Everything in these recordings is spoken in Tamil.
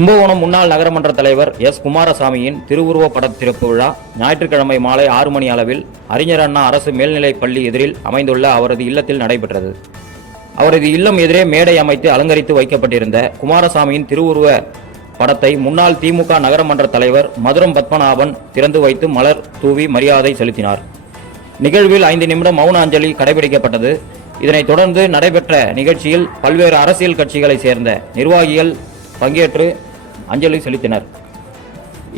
கும்பகோணம் முன்னாள் நகரமன்ற தலைவர் எஸ் குமாரசாமியின் திருவுருவ பட திறப்பு விழா ஞாயிற்றுக்கிழமை மாலை 6 மணி அளவில் அறிஞர் அண்ணா அரசு மேல்நிலைப் பள்ளி எதிரில் அமைந்துள்ள அவரது இல்லத்தில் நடைபெற்றது. அவரது இல்லம் எதிரே மேடை அமைத்து அலங்கரித்து வைக்கப்பட்டிருந்த குமாரசாமியின் திருவுருவ படத்தை முன்னாள் திமுக நகரமன்ற தலைவர் மதுரம் பத்மநாபன் திறந்து வைத்து மலர் தூவி மரியாதை செலுத்தினார். நிகழ்வில் 5 நிமிடம் மௌன அஞ்சலி கடைபிடிக்கப்பட்டது. இதனைத் தொடர்ந்து நடைபெற்ற நிகழ்ச்சியில் பல்வேறு அரசியல் கட்சிகளை சேர்ந்த நிர்வாகிகள் பங்கேற்று அஞ்சலி செலுத்தினர்.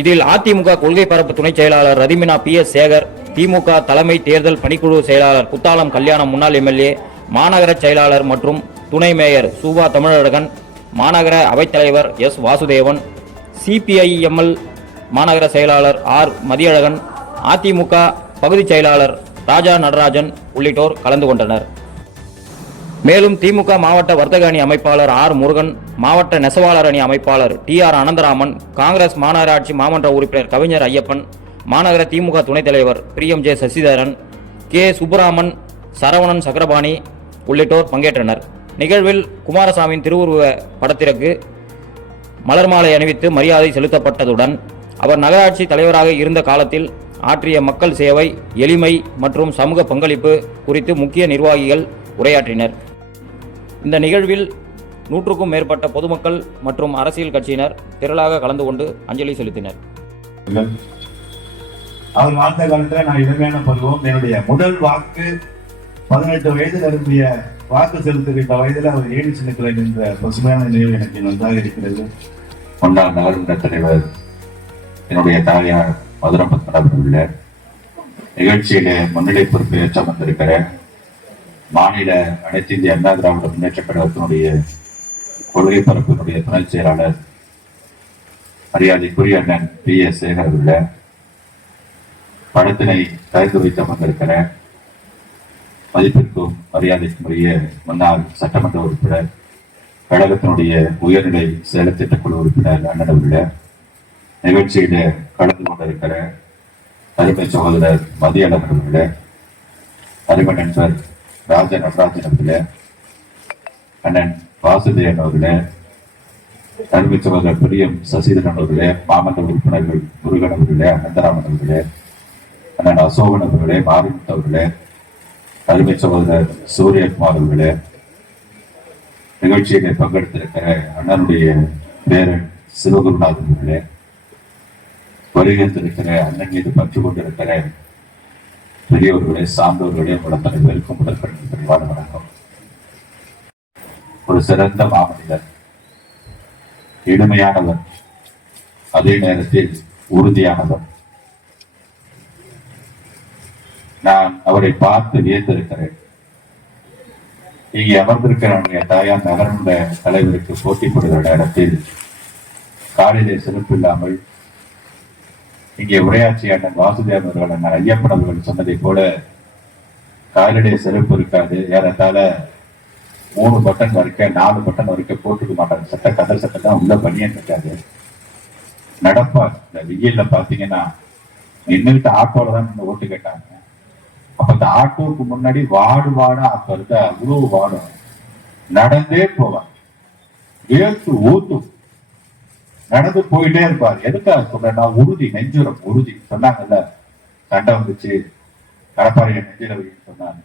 இதில் அதிமுக கொள்கை பரப்பு துணைச் செயலாளர் ரதிமினா PS சேகர், திமுக தலைமை தேர்தல் பணிக்குழு செயலாளர் குத்தாலம் கல்யாணம் முன்னாள் MLA, மாநகர செயலாளர் மற்றும் துணை மேயர் சூபா தமிழழகன், மாநகர அவைத்தலைவர் S வாசுதேவன், CPIML மாநகர செயலாளர் R மதியழகன், அதிமுக பகுதி செயலாளர் ராஜா நடராஜன் உள்ளிட்டோர் கலந்து கொண்டனர். மேலும் திமுக மாவட்ட வர்த்தக அணி அமைப்பாளர் R முருகன், மாவட்ட நெசவாளர் அணி அமைப்பாளர் TR அனந்தராமன், காங்கிரஸ் மாநகராட்சி மாமன்ற உறுப்பினர் கவிஞர் ஐயப்பன், மாநகர திமுக துணைத் தலைவர் பிரியம் J சசிதரன், K சுப்புராமன், சரவணன் சக்கரபாணி உள்ளிட்டோர் பங்கேற்றனர். நிகழ்வில் குமாரசாமியின் திருவுருவ படத்திற்கு மலர் மாலை அணிவித்து மரியாதை செலுத்தப்பட்டதுடன் அவர் நகராட்சி தலைவராக இருந்த காலத்தில் ஆற்றிய மக்கள் சேவை, எளிமை மற்றும் சமூக பங்களிப்பு குறித்து முக்கிய நிர்வாகிகள் உரையாற்றினர். இந்த நிகழ்வில் 100க்கும் மேற்பட்ட பொதுமக்கள் மற்றும் அரசியல் கட்சியினர் திரளாக கலந்து கொண்டு அஞ்சலி செலுத்தினர். அவர் வாழ்ந்த காலத்துல நான் இளமையான பருவம். என்னுடைய முதல் வாக்கு 18 வயதில் நிரம்பிய வாக்கு செலுத்துகின்ற வயதில் அவர் ஏடி சின்னத்தில் நின்ற பசுமையான நினைவு எனக்கு நன்றாக இருக்கிறது. முன்னாள் நகரமன்ற தலைவர் என்னுடைய தாயார் மதுரம் பத்மநாபன் உள்ள நிகழ்ச்சியிலே முன்னிலை பொறுப்பை ஏற்று வந்திருக்கிற மாநில அனைத்து இந்திய அண்ணா திராவிட முன்னேற்ற கழகத்தினுடைய கொள்கை பரப்பினுடைய துணைச் செயலாளர் மரியாதைக்குரிய அண்ணன் PS சேகர் உள்ள படத்தினை திறந்து வைத்து அமர்ந்திருக்கிற மதிப்பிற்கும் மரியாதைக்குரிய முன்னாள் சட்டமன்ற உறுப்பினர், கழகத்தினுடைய உயர்நிலை செயலத்திட்ட குழு உறுப்பினர் அண்ணன் உள்ள நிகழ்ச்சியில கலந்து கொண்டிருக்கிற அருமை சகோதரர் மதியழகன் உள்ள அருமை நண்பர் ராஜ நடராஜன் அவர்களே, அண்ணன் வாசுதேவன் அவர்களே, அருமை சகோதரர் பிரியம் சசிதரன் அவர்களே, மாமன்ற உறுப்பினர்கள் முருகன் அவர்களே, அனந்தராமன் அவர்களே, அண்ணன் அசோகன் அவர்களே, மாரிமுத்து அவர்களே, அருமை சகோதரர் சூரியகுமார் அவர்களே, நிகழ்ச்சியிலே பங்கெடுத்திருக்கிற அண்ணனுடைய பேரன் சிவகுருநாதன் அவர்களே, வருகின்றிருக்கிற அண்ணன் மீது பற்று கொண்டிருக்கிற பெரியவர்களே, சார்ந்தவர்களே, உடத்தனை வெறுக்கும் உடற்படுத்தி பரிவான வணக்கம். ஒரு சிறந்த மாமனிதர், இனிமையானவர், அதே நேரத்தில் உறுதியானவர். நான் அவரை பார்த்து வியந்திருக்கிறேன். இங்கே அமர்ந்திருக்கிற தாயார் நகரமன்ற தலைவருக்கு போட்டி போடுகிற நேரத்தில் காலையிலே சிறப்பு இல்லாமல் இங்கே உரையாற்றிய அண்ணன் வாசுதேவன் அவர்கள், அண்ணன் ஐயப்பன் அவர்கள் சொன்னதை போல காலிலே செருப்பு இருக்காது. ஏறத்தாழ 3 பட்டன் வரைக்கும் 4 பட்டன் வரைக்கும் போட்டுக்க மாட்டாங்க. சட்டை கதர் சட்டை தான் உள்ள பனியன் இருக்காது. நடப்பார். இந்த வெயில்ல பாத்தீங்கன்னா நின்றுட்டு ஆட்டோல தான் ஓட்டு கேட்டாங்க. அப்ப இந்த ஆட்டோவுக்கு முன்னாடி வாடா அப்ப இருக்க அவ்வளவு வாடும். நடந்தே போவார், வேர்த்து ஊத்தும், நடந்து போயிட்டே இருப்பார். எதுக்காக சொல்றேன்னா உறுதி, நெஞ்சுரம் உறுதி. சொன்னாங்கல்ல, சண்டை வந்துச்சு கடப்பாறைய நெஞ்சில வைன்னு சொன்னாங்க.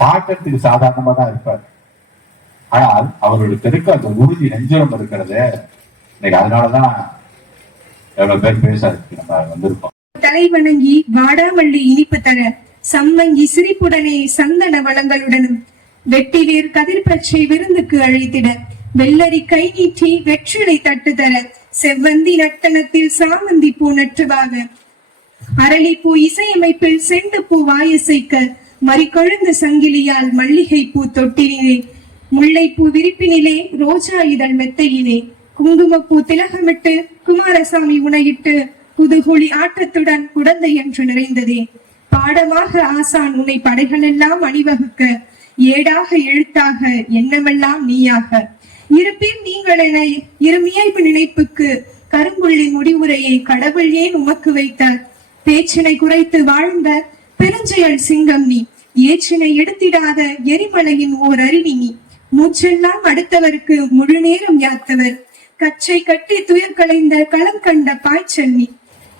பார்க்கறதுக்கு சாதாரணமா தான் இருப்பார். ஆனால் அவர்களுக்கு இருக்க அந்த உறுதி, நெஞ்சுரம் இருக்கிறது. இன்னைக்கு அதனாலதான் எவ்வளவு பேர் பேசுறதுக்கு நம்ம வந்திருக்கோம். தலை வணங்கி வாடாமல்லி இனிப்பு தர, சம்மங்கி சிரிப்புடனே சந்தன வளங்களுடனும் வெட்டி வேர் கதிர்பச்சை விருந்துக்கு அழைத்திட, வெள்ளரி கை நீட்டி வெற்றிலை தட்டு தர, செவ்வந்தி நட்டனத்தில் சாமந்தி பூ நற்றுவாக, அரளிப்பூ இசையமைப்பில் செண்டு பூ வாயசைக்க, மறிக்கொழுந்த சங்கிலியால் மல்லிகை பூ தொட்டிலே, முல்லைப்பூ விரிப்பினிலே ரோஜா இதழ் மெத்தையிலே, குங்குமப்பூ திலகமிட்டு குமாரசாமி உணையிட்டு, புதுகுழி ஆட்டத்துடன் குடந்தை என்று நிறைந்ததே. பாடமாக ஆசான் உன்னை படைகளெல்லாம் அணிவகுக்க, ஏடாக எழுத்தாக எண்ணமெல்லாம் நீயாக, இருப்பேன் நீங்கள் என இருமியல்பு நினைப்புக்கு, கரும்புள்ளி முடிவுரையை கடவுள் ஏன் உமக்கு வைத்தார், பேச்சினை குறைத்து வாழ்ந்த பெருஞ்செயல் சிங்கம் நீ, ஏற்றினை எடுத்திடாத எரிமலையின் ஓர் அருவி நீ, மூச்செல்லாம் அடுத்தவருக்கு முழு நேரம் யாத்தவர், கச்சை கட்டி துயர் களைந்த களம் கண்ட பாய்ச்சன்னி,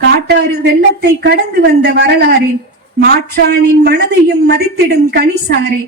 காட்டாறு வெள்ளத்தை கடந்து வந்த வரலாறே, மாற்றானின் மனதையும் மதித்திடும் கனிசாரே,